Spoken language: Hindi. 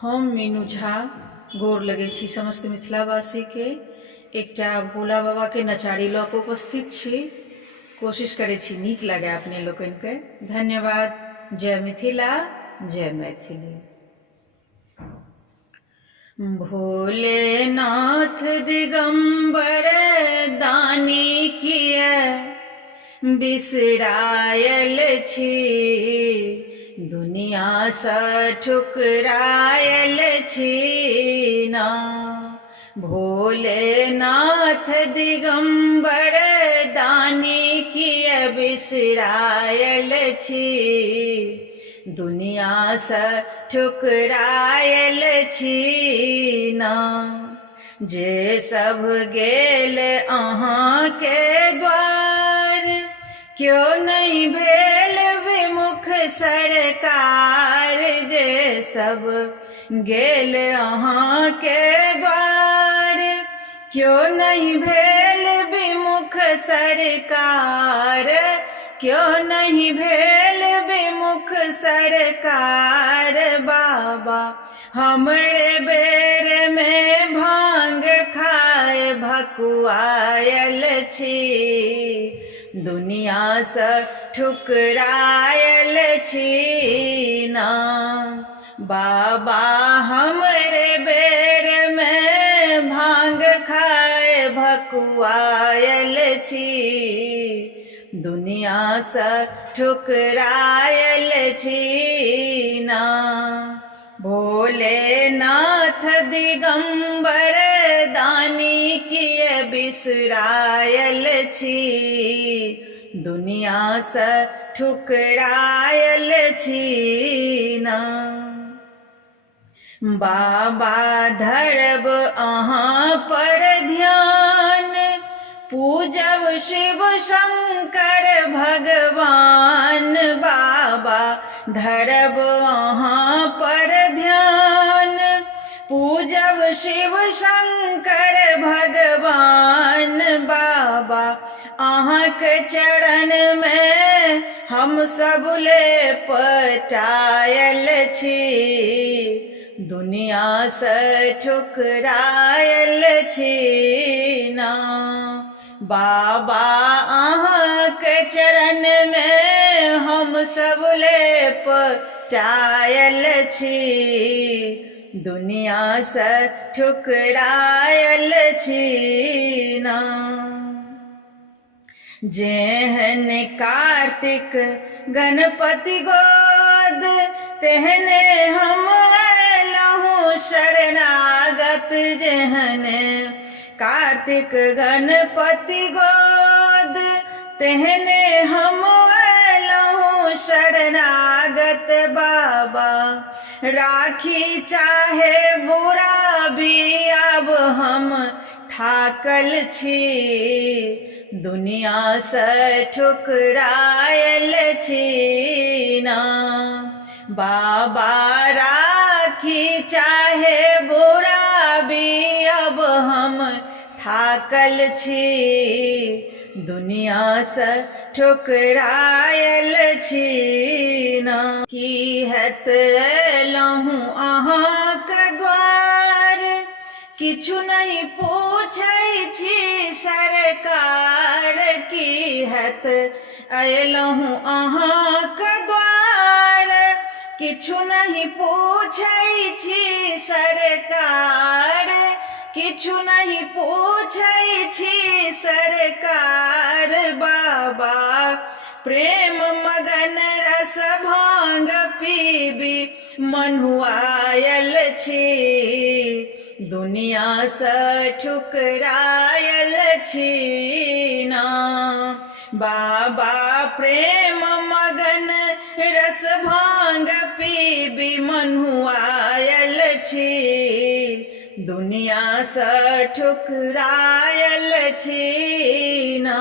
हम मीनू झा गोर लगै छी समस्त मिथिलावासी के। एकटा भोला बाबा के नचारी लऽ कऽ उपस्थित छी। कोशिश करै छी नीक लागे अपने लोकनि के। धन्यवाद। जय मिथिला, जय मैथिली। भोलेनाथ दिगंबर दानी किए बिसरायल छी, दुनिया सँ ठुकरायल छी ना। भोलेनाथ दिगंबर दानी किए बिसरायल छी, दुनिया सँ ठुकरायल छी ना। जे सब गेल अहाँ के द्वार, क्यों नहीं भेल विमुख सरकार। जे सब गेल अहाँ के द्वार, क्यों नहीं भेल विमुख सरकार। क्यों नहीं भेल विमुख सरकार। बाबा हमरे बेर में भांग खाए भकुआयल छी, दुनिया सँ ठुकरायल छी ना। बाबा हमरे बेर में भांग खाए भकुआयल छी, दुनिया सँ ठुकरायल छी ना। भोलेनाथ दिगंबर दानी किए बिसरायल छी, दुनिया सँ ठुकरायल छी ना। बाबा धरब अहाँ पर ध्यान, पूजब शिव शंकर भगवान। बाबा धरब अहाँ पर ध्यान, पूजब शिव शंकर भगवान। बाबा अहाँके चरण में हम सब लेपटायल छी, दुनिया सँ ठुकरायल छी ना। बाबा अहाँके चरण में हम सब लेपटायल छी, दुनिया सँ ठुकरायल छी ना। जेहन कार्तिक गणपति गोद, तेहने हम अयलहुँ शरणागत। जेहन कार्तिक गणपति गोद, तेहने हम अयलहुँ शरणागत। बाबा राखी चाहे बुरा भी अब हम थाकल छी, दुनिया सँ ठुकरायल छी ना। बाबा राखी चाहे बुरा भी अब हम थाकल छी, दुनिया सँ ठुकरायल छी ना। की हेत अयलहुँ अहाँके द्वार, किछु नहीं पूछै छी सरकार। की हेत अयलहुँ अहाँके द्वार, किछु नहीं पूछै छी सरकार। किछु नहीं पूछै छी सरकार। बाबा प्रेम मगन रस भांग पीबी मन्हुआयल छी, दुनिया सँ ठुकरायल छी ना। बाबा प्रेम मगन रस भांग पीबी मन्हुआयल छी, दुनिया सँ ठुकरायल छी ना।